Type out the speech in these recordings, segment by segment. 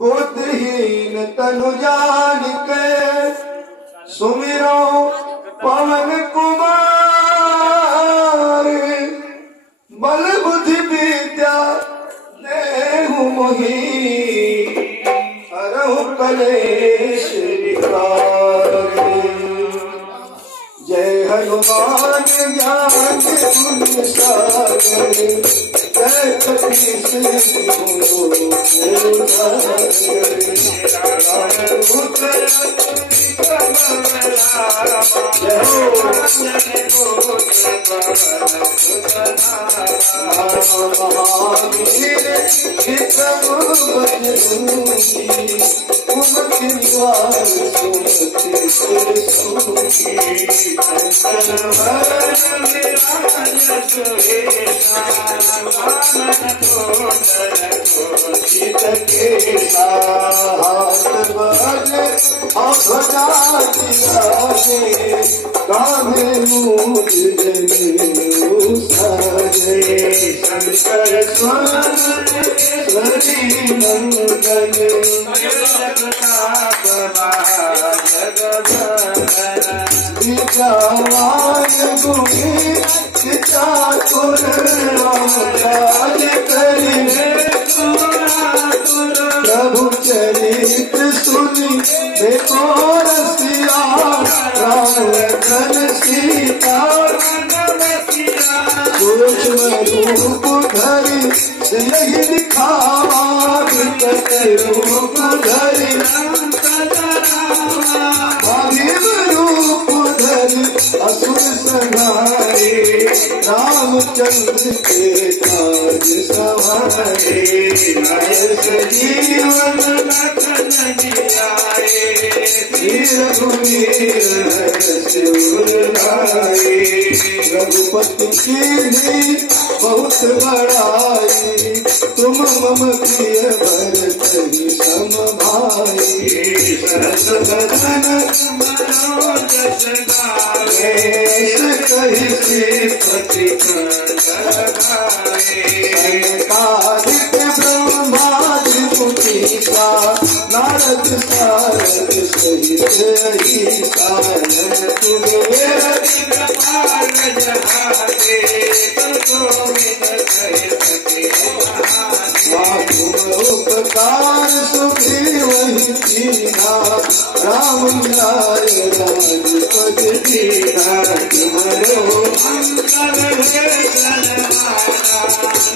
बुद्धहीन तनु जान के सुमिरो पवन कुमार। बल बुद्धि विद्या देहु मोहि हरहु कलेश विकार। जय हनुमान ज्ञान गुण सागर। जय कपीस महावीर विक्रम बजरंगी। कुमति निवार सुमति सुरसुगी। शंकर भरण विराज सुरेशा। कानन कुंडल कुंचित केसा। हाथ बाजे ध्वजा विराजे। कान्हे मूँज जनेऊ साजे। शंकर स्वरी नंदन। विद्यावान गुणी चातुर राज करिने। प्रभु चरित्र सुनि देखो रसिया। राम लखन सीता सूक्ष्म रूप धरि सियहि दिखावा। विकट रूप धरि भीम रूप धरि असुर संहारे। रामचंद्र के काज सवारे। लाए सजीवन लखन जियाए। रघुवीर सिर लाए। रघुपति कीन्ही बहुत बड़ाई। तुम मम प्रिय भरत सम भाई। सरस बदन मनोज गाए। कहि श्रीपति सनकादिक ब्रह्मादि मुनीसा। नारद सारद सहित अहिसा। कुबेर दिगपाल जहाते। उपकार सुग्रीवहि कीन्हा। राम मिलाय राजपद दीन्हा। तुमरो मंगल भूषण माला।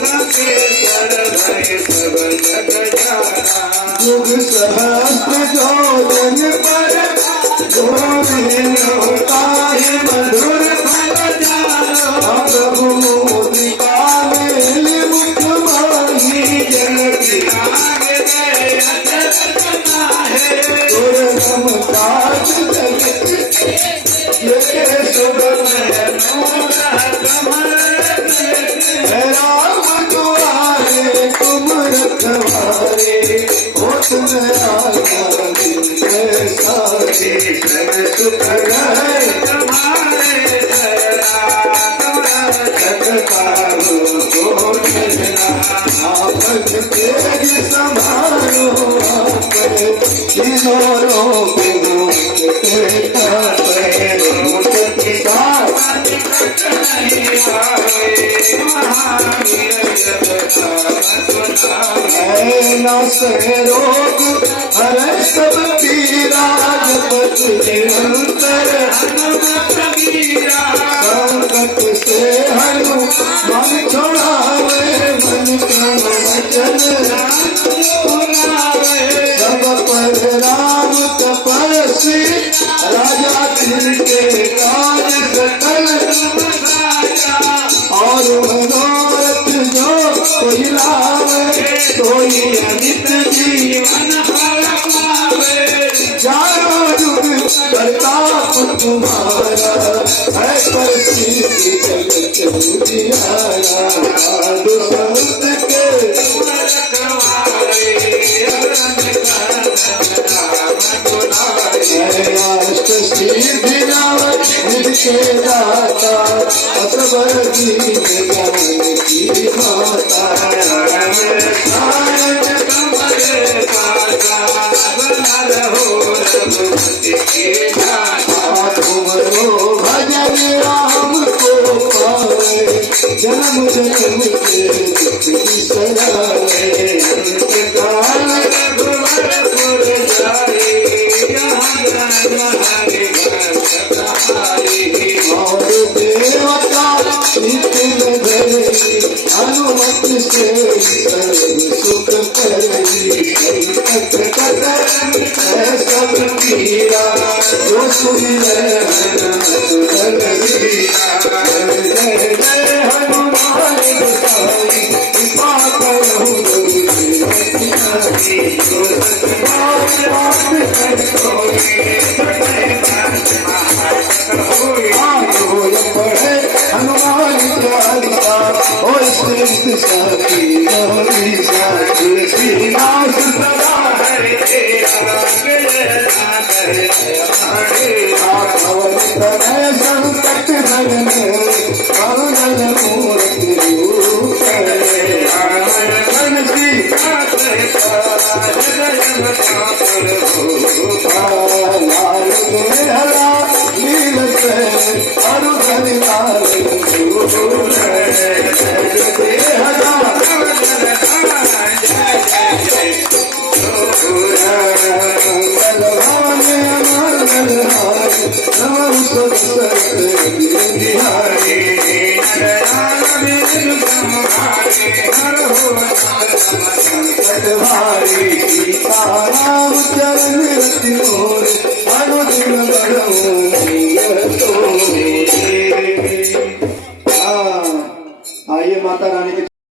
लंकेश्वर भय सब जग जाना। युग सहस्त्र जोजन पर। गोविंद ताहि मधुर फल जानो। प्रभु मुद्रिका मेलि मुख माही। जन की आगे गए अचरज नाहे। दुर्गम काज जगत ये सुगम राम दुआरे। तुम रखवारे होत न आज्ञा बिन सारे। सुख गए तुम्हारे आपन तेज संभालो। आपने तीनों लोग नास रोग हर सब पीरा। जपत निरंतर हनुमत वीरा। संकट से हनु मन छुड़ावे। मन क्रम वचन सब पर राम तपस्वी। राजा तिनके काज सकल। और मनोरथ जो कोई लावे। कोई अमित जीवन फल पावे। चारों युग प्रताप तुम्हारा। है प्रसिद्धि जगत उजियारा। साधु संत के अष्ट सिद्धि नव निधि के दाता। असबर दीन ज्ञान की माता। सुनिए जय जय हनुमान गोसाई कृपा करो हनुमान चालीसा ओ श्री साखी गौरी साखी श्री नाथ सदा हरे पवन तनय संकट हरन मंगल मूर्ति रूप लाल दुल्हरा नील से अरु धरि लाल भारी सीताराम चरण रति